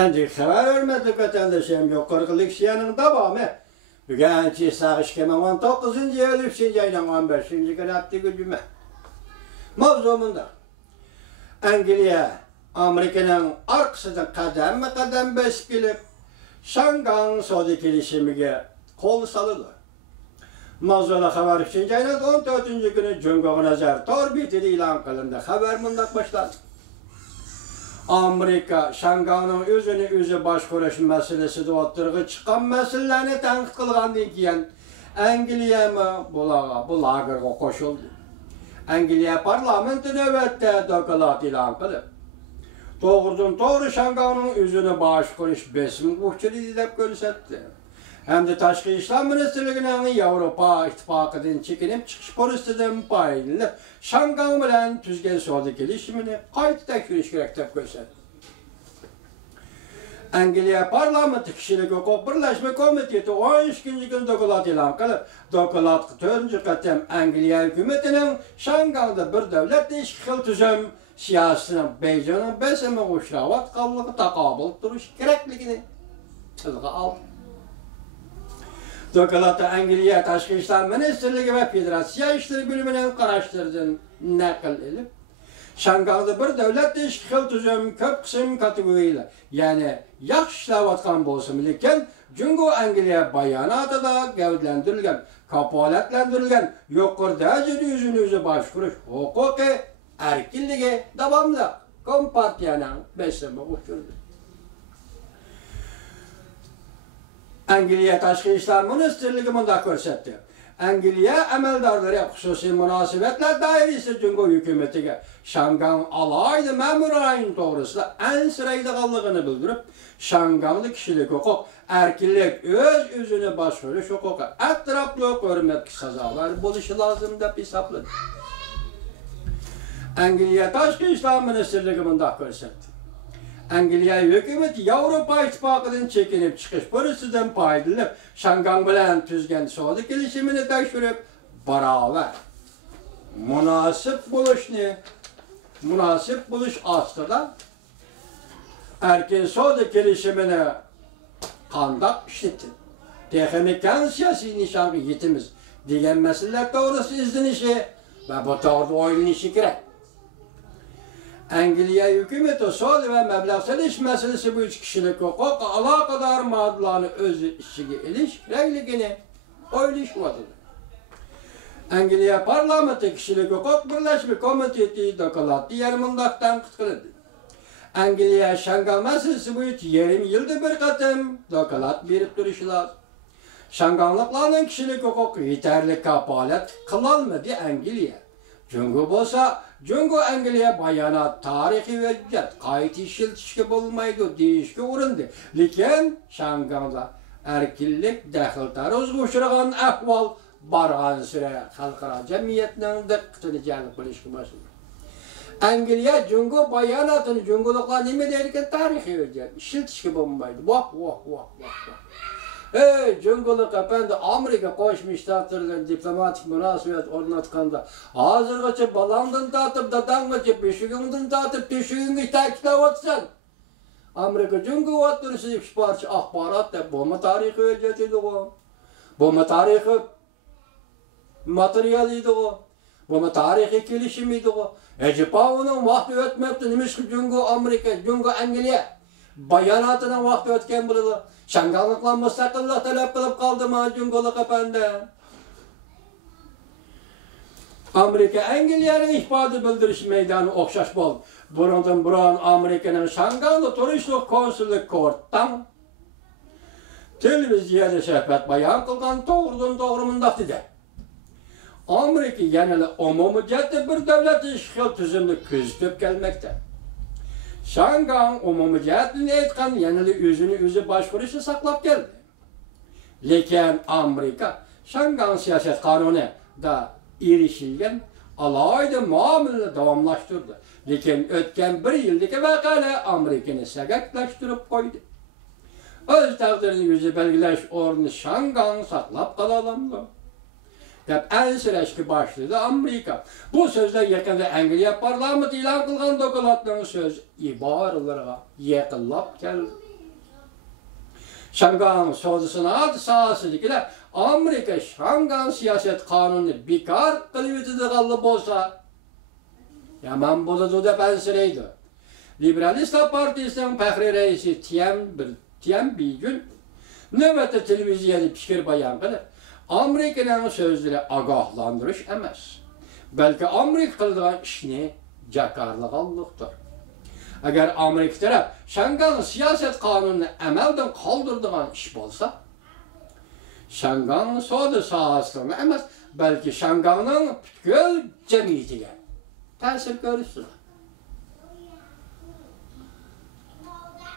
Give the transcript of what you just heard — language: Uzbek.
Endi xabar hörmətli vətəndaşım, yuqorqı leksiyanın davamı. Bugünkü sağış 2019 yıl 3. ayının 15. günü haftalık cümə. Mavzumunda Angliya, Amerikanın arkasından kadem basıp gelip Şangan Soda Kelişimiga kol salıdı. Mavzula xabar 3. ayının 14. günü Cumhurbaşkanı nazar torbitini ilan kılındı. Xabar mundaq başladı. Amerika Şanganın özünü başqurish meselesida o'tirg'i chiqqan masalalarni tanqid qilgandan keyin Angliya bu lagerga qo'shildi. Angliya parlamenti navbatda doklad e'lon qilib, to'g'ridan-to'g'ri Şanganın özünü başqurish besim uchraydi deb ko'rsatdi. Hamda Tashqi ishlar ministrligining Yevropa ittifoqidan chekinib chiqish po'ristidan foydalanib, Şangan bilan tuzgan savdo kelishimini qayta tekshirish kerak deb ko'rsatdi. Angliya parlamenti kishilik huquq birlashma komiteti 12-kunlik doklad e'lon qilib, dokladga 4-qatam Angliya hukumatining Şanganda bir davlat ikki xil tuzum siyosatining Beijingning besimi uchrayotganligi taqobil turish kerakligini tilga oldi. Dokladda Angliya Tashqi ishlar ministrligi va Federatsiya ishlar bo'limining qarashlaridan naql edilib, Şanganda bir davlat ikki xil tuzum ko'p qism kategoriyalar, ya'ni yaxshi ishlayotgan bo'lsa, lekin Jungo Angliya bayonotida gavdalantirilgan, kafolatlantirilgan yuqori darajada o'zini boshqarish huquqi erkinligi davomli Kompartiyaning besimi uchirdi. Angliya Tashqi ishlar ministrligi bunda ko'rsatdi. Angliya amaldorlari xususiy munosabatlar doirasida Jungo hukumatiga Şangan alayda ma'muriyat to'g'risida ansiraydiganligini bildirib, Şanganda kishilik huquq, erkinlik, o'zini boshqarish huquqi atrofli hurmatga sazovor bo'lishi lozim deb hisobladi. Angliya Tashqi ishlar ministrligi bunda ko'rsatdi. Angliya hukumati Yevropa ittifoqidan chekinib chiqish po'ristidan foydalanib, Şangan bilan tuzgan savdo kelishimini tekshirib, barobar munosib bo'lish ostida erkin savdo kelishimini qandoq ishlatdi, texnik siyosiy nishonga yetimiz degan masalalar to'g'risida izlanishi va bu to'g'rida o'ylanishi kerak. Angliya hukumati savdo va mablag' solish masalasi bo'yicha kishilik huquq aloqador modullarni o'z ichiga olish kerakligini o'ylashyapti. Angliya parlamenti kishilik huquq birlashma komiteti dokladni yarmindaq tanqid qildi. Angliya Şangan masalasi bo'yicha yarim yilda bir qatam doklad berib turishi lozim. Şanganliklarning kishilik huquqi yetarli kafolat qilolmadi Angliya. Jungo bo'lsa, Jungo Angliya bayonot tarixiy hujjat qayta ishlatishga bo'lmaydi deyishga urindi. Lekin Şanganda erkinlik daxl-tarozga uchragan ahvol bargan sira xalqaro jamiyatning diqqatini jalb qilishga boshladi. Angliya Jungo bayonotini Jungoliklar nima deydigan tarixiy hujjat ishlatishga bo'lmaydi. Voh. Jungolik efendi Amerika Qo'shma Shtatlardan diplomatik munosabat o'rnatganda hozirgacha balandin tatib dadanggacha beshigingdan tatib teshigingga ta'kidlayotsan. Amerika Jungo o'tirishida ishparchi axborot deb bo'lma tarixiy hujjat edi u. Bo'lma tarixiy material edi u. Bo'lma tarixiy kelishim edi u. Ejipavning vaqti o'tmabdi, nimishki Jungo Angliya bayonotining vaqti o'tgan bo'ladi. Şanganlıklar mustaqillik talab qilib qoldimi Jungolik efendi? Amerika Angliyaning ifoda bildirish maydoni o'xshash bo'ldi. Burundan Amerikaning Şanganda turishlik konsullik kortdan televiziyada suhbat bayon qilgan to'g'ridan-to'g'ri mundaq dedi. Amerika yana umumiyatda bir davlat ikki xil tuzumni ko'zitib kelmoqda. Şangan umumiyatini aytgan yanada o'zini boshqarishni saqlab keldi. Lekin Amerika Şangan siyosat qonunida erishilgan alohida muomalani davomlashtirdi. Lekin o'tgan 1 yildagi voqealar Amerikani sagatlashtirib qo'ydi. O'z taqdirini o'zi belgilash o'rnini Şangan saqlab qola oladi deb ansirashga boshladi Amerika. Bu so'zlar yaqinda Angliya parlamenti e'lon qilgan dokladning so'z iboralariga yaqinlab keldi. Şangan sodasına sahasıdakiler Amerika Şangan siyaset kanunu bekar kılıp ötüdüğü bolsa yaman boladı da ben sıraydı. Liberalistler Partisi'nin pəhri reisi Tian bir növbətdə televiziyada fikir bayan qılıb, Amerikanın sözləri agahlandırış emas. Bəlkə Amerika qıldığan işini jakarlığanlıqdır. Əgər Amerika tərəf Şangan siyaset kanununu əməldən qaldırdığan iş bolsa, Şangan soda sahasını emas, bəlkə Şanganın bütkül cəmiyyətinə təsir görürsün.